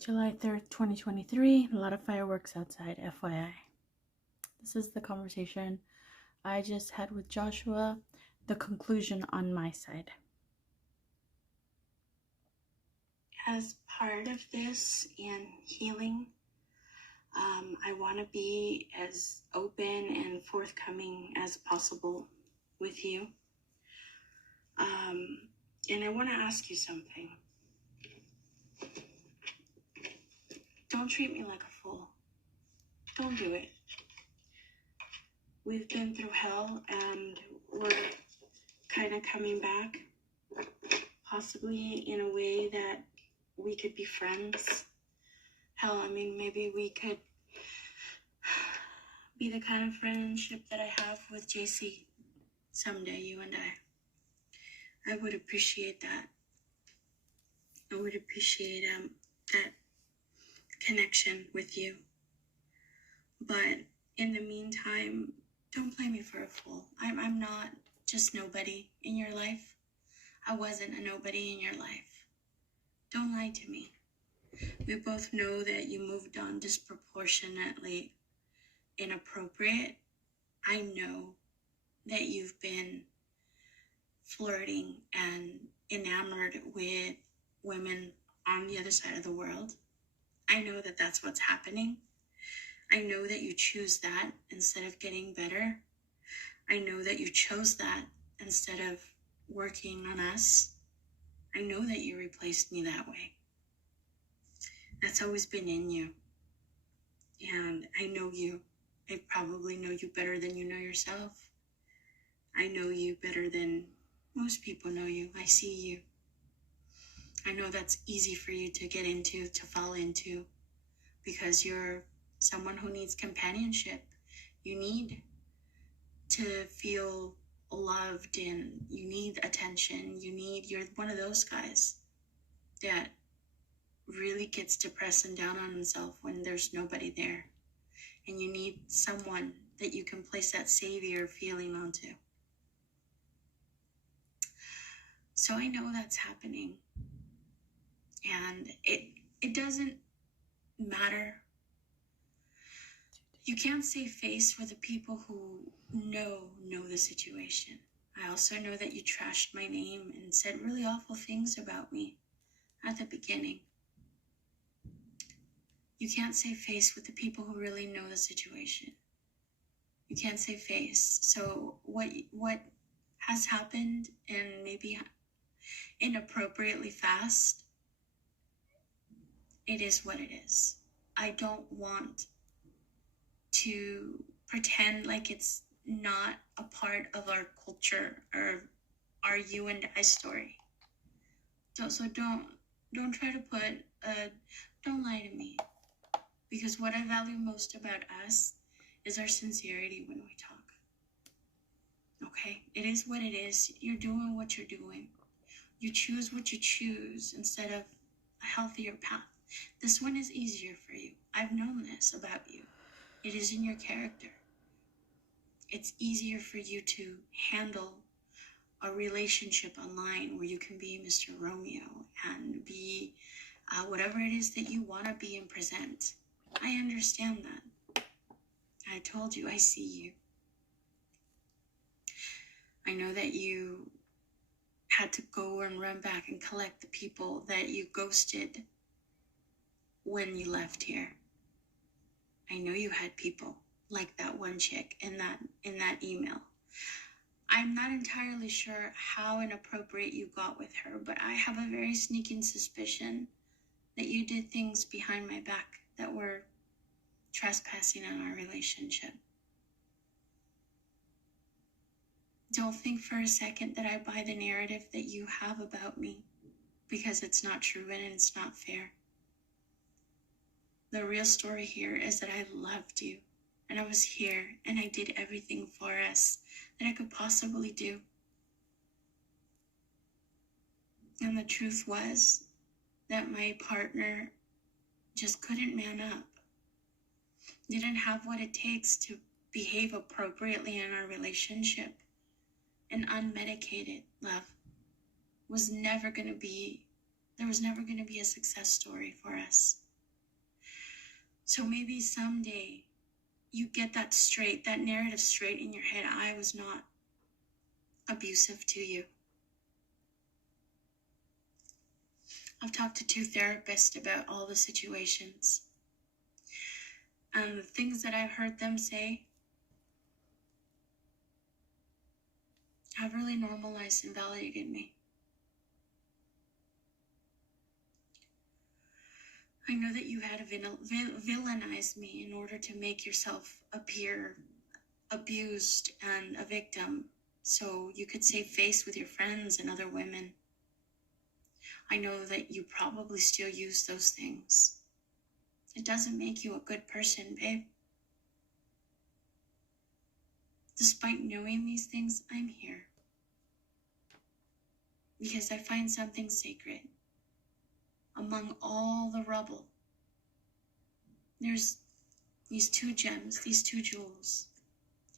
July 3rd, 2023. A lot of fireworks outside, FYI. This is the conversation I just had with Joshua, the conclusion on my side. As part of this and healing, I want to be as open and forthcoming as possible with you. And I want to ask you something. Don't treat me like a fool. Don't do it. We've been through hell and we're kind of coming back, possibly in a way that we could be friends. Hell, I mean, maybe we could be the kind of friendship that I have with JC someday, you and I would appreciate that. I would appreciate that connection with you. But in the meantime, don't play me for a fool. I'm not just nobody in your life. I wasn't a nobody in your life. Don't lie to me. We both know that you moved on disproportionately inappropriate. I know that you've been flirting and enamored with women on the other side of the world. I know that that's what's happening. I know that you choose that instead of getting better. I know that you chose that instead of working on us. I know that you replaced me that way. That's always been in you. And I know you. I probably know you better than you know yourself. I know you better than most people know you. I see you. I know that's easy for you to get into, to fall into, because you're someone who needs companionship. You need to feel loved and you need attention. You're one of those guys that really gets depressed and down on himself when there's nobody there. And you need someone that you can place that savior feeling onto. So I know that's happening. And it doesn't matter. You can't save face with the people who know the situation. I also know that you trashed my name and said really awful things about me at the beginning. You can't save face with the people who really know the situation. You can't save face. So what has happened, and maybe inappropriately fast, it is what it is. I don't want to pretend like it's not a part of our culture or our you and I story. So don't try to put don't lie to me, because what I value most about us is our sincerity when we talk. Okay? It is what it is. You're doing what you're doing. You choose what you choose instead of a healthier path. This one is easier for you. I've known this about you. It is in your character. It's easier for you to handle a relationship online where you can be Mr. Romeo and be whatever it is that you want to be and present. I understand that. I told you, I see you. I know that you had to go and run back and collect the people that you ghosted when you left here. I know you had people like that one chick in that email. I'm not entirely sure how inappropriate you got with her, but I have a very sneaking suspicion that you did things behind my back that were trespassing on our relationship. Don't think for a second that I buy the narrative that you have about me, because it's not true and it's not fair. The real story here is that I loved you, and I was here, and I did everything for us that I could possibly do. And the truth was that my partner just couldn't man up, didn't have what it takes to behave appropriately in our relationship. And unmedicated love was never going to be, there was never going to be a success story for us. So maybe someday you get that straight, that narrative straight in your head. I was not abusive to you. I've talked to 2 therapists about all the situations. And the things that I've heard them say have really normalized and validated me. I know that you had to villainize me in order to make yourself appear abused and a victim, so you could save face with your friends and other women. I know that you probably still use those things. It doesn't make you a good person, babe. Despite knowing these things, I'm here. Because I find something sacred. Among all the rubble, there's these 2 gems, these 2 jewels.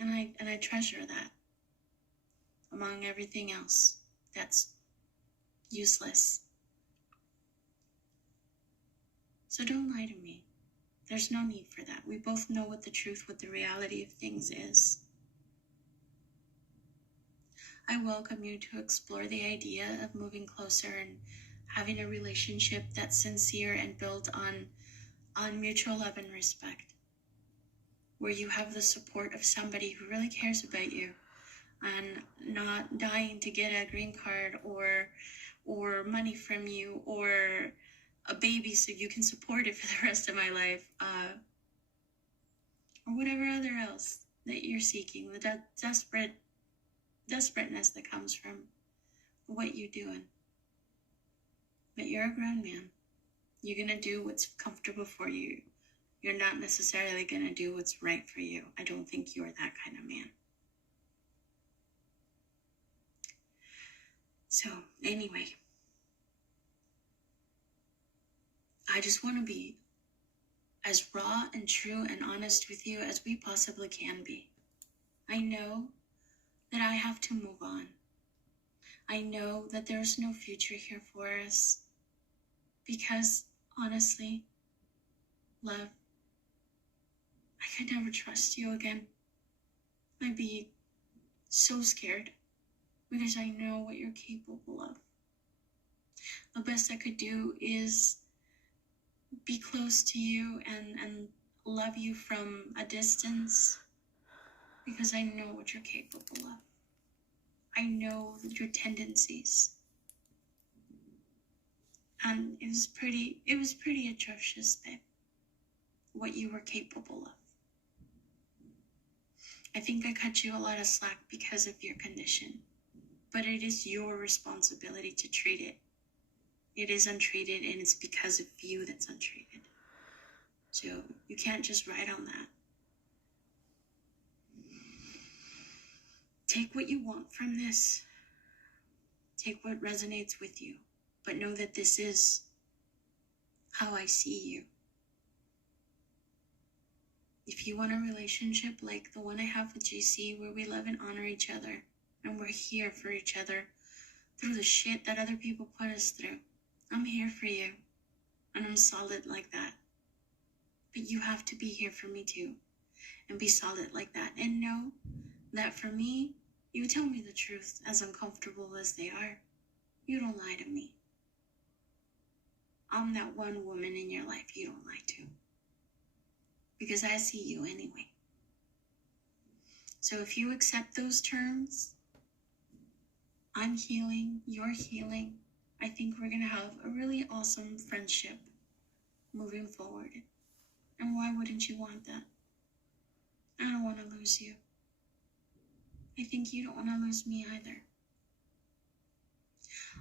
And I treasure that among everything else that's useless. So don't lie to me. There's no need for that. We both know what the truth, what the reality of things is. I welcome you to explore the idea of moving closer and having a relationship that's sincere and built on mutual love and respect, where you have the support of somebody who really cares about you and not dying to get a green card or money from you or a baby so you can support it for the rest of my life, or whatever other else that you're seeking, the desperateness that comes from what you're doing. But you're a grown man. You're gonna do what's comfortable for you. You're not necessarily gonna do what's right for you. I don't think you're that kind of man. So anyway, I just want to be as raw and true and honest with you as we possibly can be. I know that I have to move on. I know that there's no future here for us because, honestly, love, I could never trust you again. I'd be so scared because I know what you're capable of. The best I could do is be close to you and love you from a distance because I know what you're capable of. I know your tendencies. And it was pretty atrocious, babe, what you were capable of. I think I cut you a lot of slack because of your condition, but it is your responsibility to treat it. It is untreated, and it's because of you that's untreated. So you can't just ride on that. Take what you want from this. Take what resonates with you. But know that this is how I see you. If you want a relationship like the one I have with JC, where we love and honor each other, and we're here for each other through the shit that other people put us through, I'm here for you, and I'm solid like that. But you have to be here for me too, and be solid like that, and know that for me, you tell me the truth, as uncomfortable as they are. You don't lie to me. I'm that one woman in your life you don't lie to, because I see you anyway. So if you accept those terms, I'm healing, you're healing. I think we're going to have a really awesome friendship moving forward. And why wouldn't you want that? I don't want to lose you. I think you don't want to lose me either.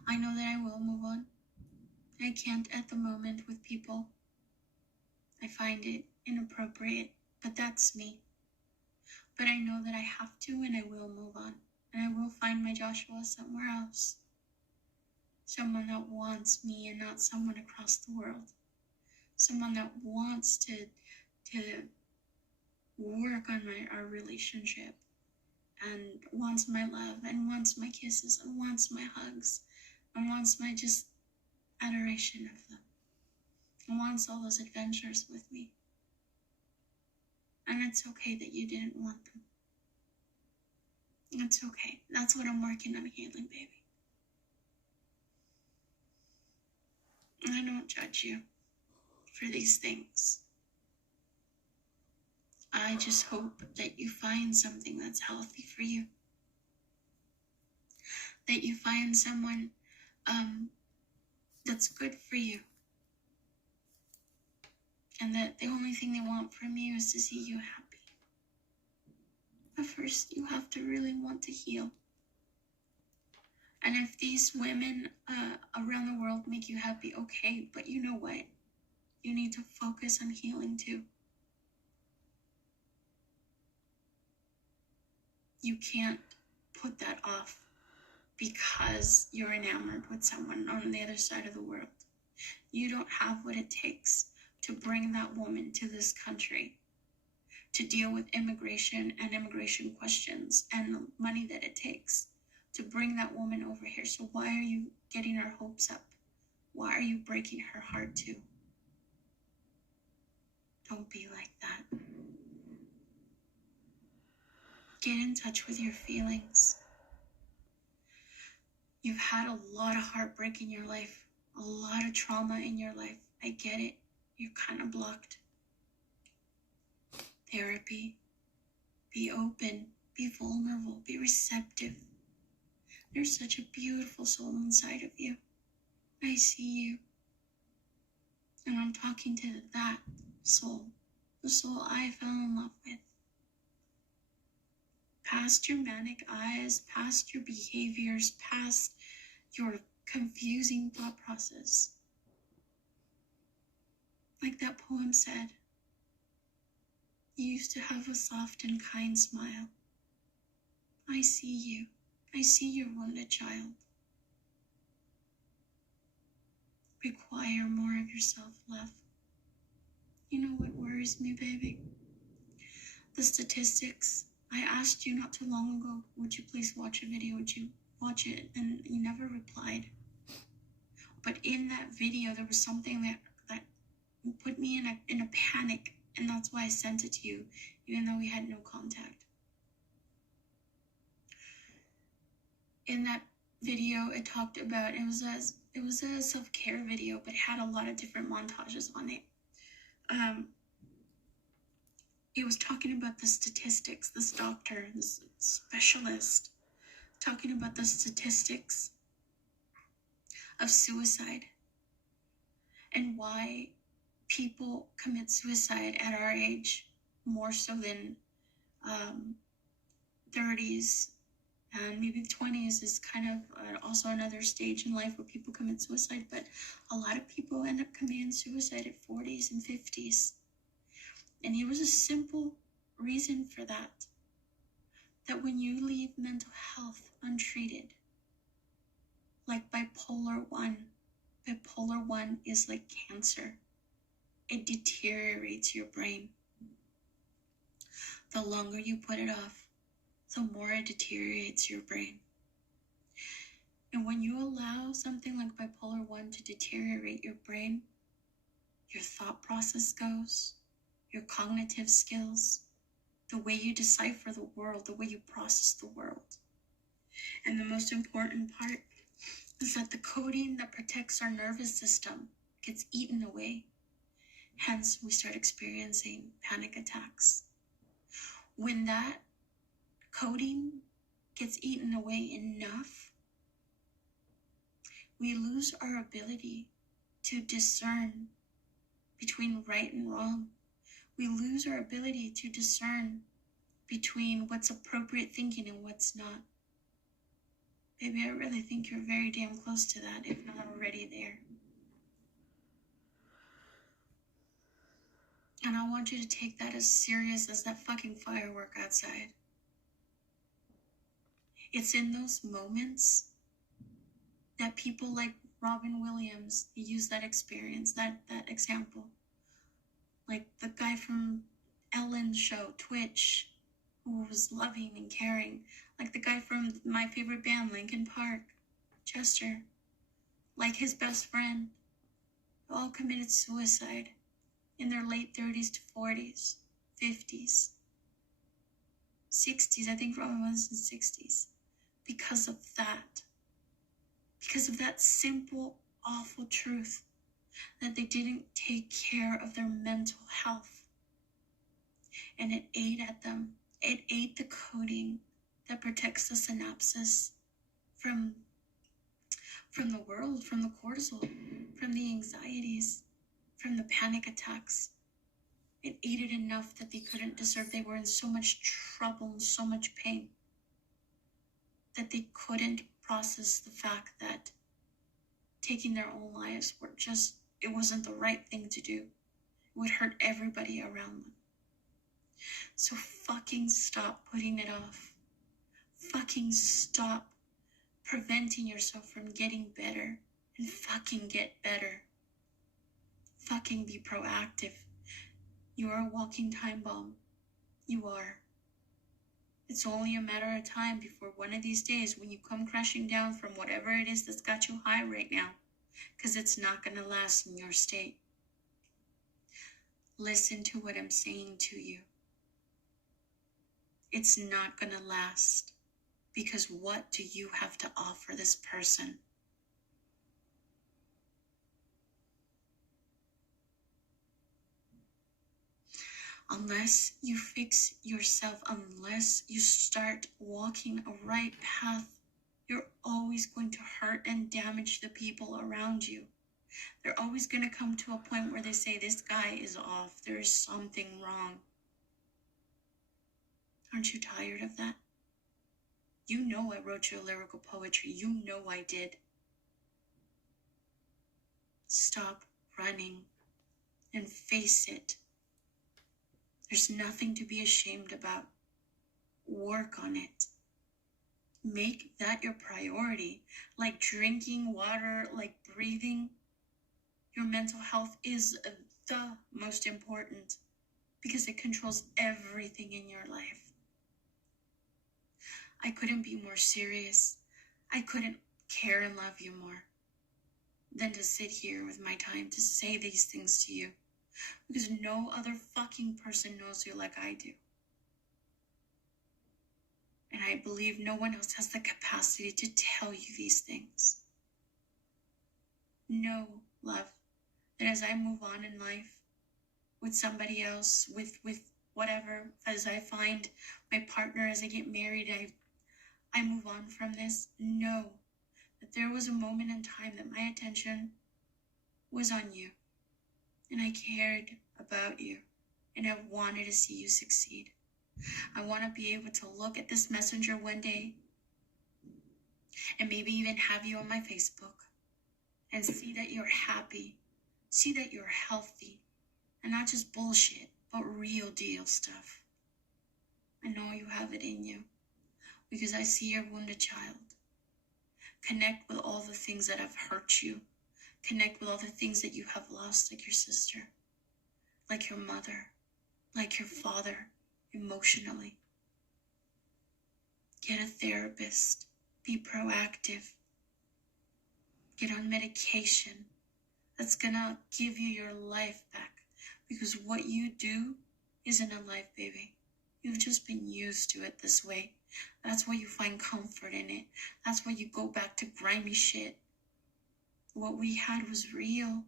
I know that I will move on. I can't at the moment with people. I find it inappropriate, but that's me. But I know that I have to, and I will move on. And I will find my Joshua somewhere else. Someone that wants me and not someone across the world. Someone that wants to work on our relationship and wants my love and wants my kisses and wants my hugs and wants my adoration of them and wants all those adventures with me. And it's okay that you didn't want them. It's okay. That's what I'm working on healing, baby. I don't judge you for these things. I just hope that you find something that's healthy for you. That you find someone that's good for you. And that the only thing they want from you is to see you happy. But first, you have to really want to heal. And if these women around the world make you happy, okay. But you know what? You need to focus on healing too. You can't put that off because you're enamored with someone on the other side of the world. You don't have what it takes to bring that woman to this country, to deal with immigration and immigration questions and the money that it takes to bring that woman over here. So why are you getting her hopes up? Why are you breaking her heart too? Don't be like that. Get in touch with your feelings. You've had a lot of heartbreak in your life, a lot of trauma in your life. I get it. You're kind of blocked. Therapy. Be open. Be vulnerable. Be receptive. There's such a beautiful soul inside of you. I see you. And I'm talking to that soul. The soul I fell in love with. Past your manic eyes, past your behaviors, past your confusing thought process. Like that poem said, you used to have a soft and kind smile. I see you. I see your wounded child. Require more of your self-love. You know what worries me, baby? The statistics. I asked you not too long ago, would you please watch a video? Would you watch it? And you never replied. But in that video, there was something that put me in a panic, and that's why I sent it to you, even though we had no contact. In that video, it talked about, it was a self-care video, but it had a lot of different montages on it. It was talking about the statistics, this doctor, this specialist, talking about the statistics of suicide and why people commit suicide at our age more so than 30s, and maybe 20s is kind of also another stage in life where people commit suicide, but a lot of people end up committing suicide at 40s and 50s. And it was a simple reason for that. That when you leave mental health untreated, like bipolar 1 is like cancer. It deteriorates your brain. The longer you put it off, the more it deteriorates your brain. And when you allow something like bipolar 1 to deteriorate your brain, your thought process goes, your cognitive skills, the way you decipher the world, the way you process the world. And the most important part is that the coding that protects our nervous system gets eaten away. Hence, we start experiencing panic attacks. When that coding gets eaten away enough, we lose our ability to discern between right and wrong. We lose our ability to discern between what's appropriate thinking and what's not. Baby, I really think you're very damn close to that, if not already there. And I want you to take that as serious as that fucking firework outside. It's in those moments that people like Robin Williams use that experience, that example. Like the guy from Ellen's show, Twitch, who was loving and caring. Like the guy from my favorite band, Linkin Park, Chester. Like his best friend. All committed suicide in their late 30s to 40s. 50s, 60s. I think Roman was in 60s. Because of that. Because of that simple, awful truth that they didn't take care of their mental health. And it ate at them. It ate the coating that protects the synapses from the world, from the cortisol, from the anxieties, from the panic attacks. It ate it enough that they couldn't deserve. They were in so much trouble and so much pain that they couldn't process the fact that taking their own lives were just, it wasn't the right thing to do. It would hurt everybody around them. So fucking stop putting it off. Fucking stop preventing yourself from getting better, and fucking get better. Fucking be proactive. You are a walking time bomb. You are. It's only a matter of time before one of these days when you come crashing down from whatever it is that's got you high right now, because it's not going to last in your state. Listen to what I'm saying to you. It's not going to last, because what do you have to offer this person? Unless you fix yourself, unless you start walking a right path, you're always going to hurt and damage the people around you. They're always going to come to a point where they say, this guy is off. There's something wrong. Aren't you tired of that? You know I wrote your lyrical poetry. You know I did. Stop running and face it. There's nothing to be ashamed about. Work on it. Make that your priority. Like drinking water, like breathing. Your mental health is the most important, because it controls everything in your life. I couldn't be more serious. I couldn't care and love you more than to sit here with my time to say these things to you. Because no other fucking person knows you like I do. And I believe no one else has the capacity to tell you these things. Know, love, that as I move on in life with somebody else, with whatever, as I find my partner, as I get married, I move on from this. Know that there was a moment in time that my attention was on you. And I cared about you, and I wanted to see you succeed. I want to be able to look at this messenger one day and maybe even have you on my Facebook and see that you're happy, see that you're healthy, and not just bullshit, but real deal stuff. I know you have it in you because I see your wounded child. Connect with all the things that have hurt you. Connect with all the things that you have lost, like your sister, like your mother, like your father, emotionally. Get a therapist. Be proactive. Get on medication that's gonna give you your life back. Because what you do isn't a life, baby. You've just been used to it this way. That's why you find comfort in it. That's why you go back to grimy shit. What we had was real,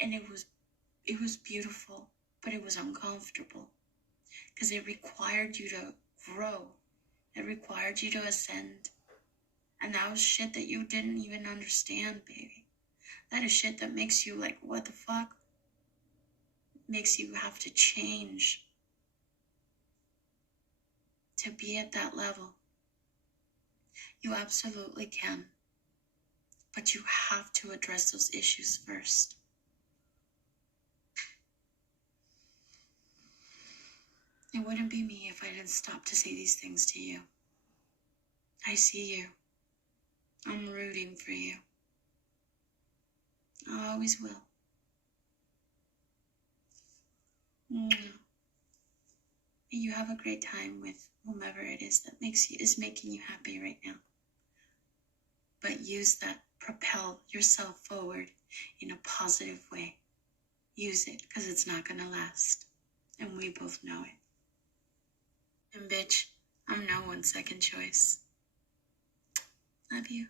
and it was beautiful, but it was uncomfortable because it required you to grow. It required you to ascend. And that was shit that you didn't even understand, baby. That is shit that makes you like, what the fuck? Makes you have to change to be at that level. You absolutely can. But you have to address those issues first. It wouldn't be me if I didn't stop to say these things to you. I see you. I'm rooting for you. I always will. You have a great time with whomever it is that is making you happy right now. But use that, propel yourself forward in a positive way. Use it, because it's not going to last. And we both know it. And bitch, I'm no one's second choice. Love you.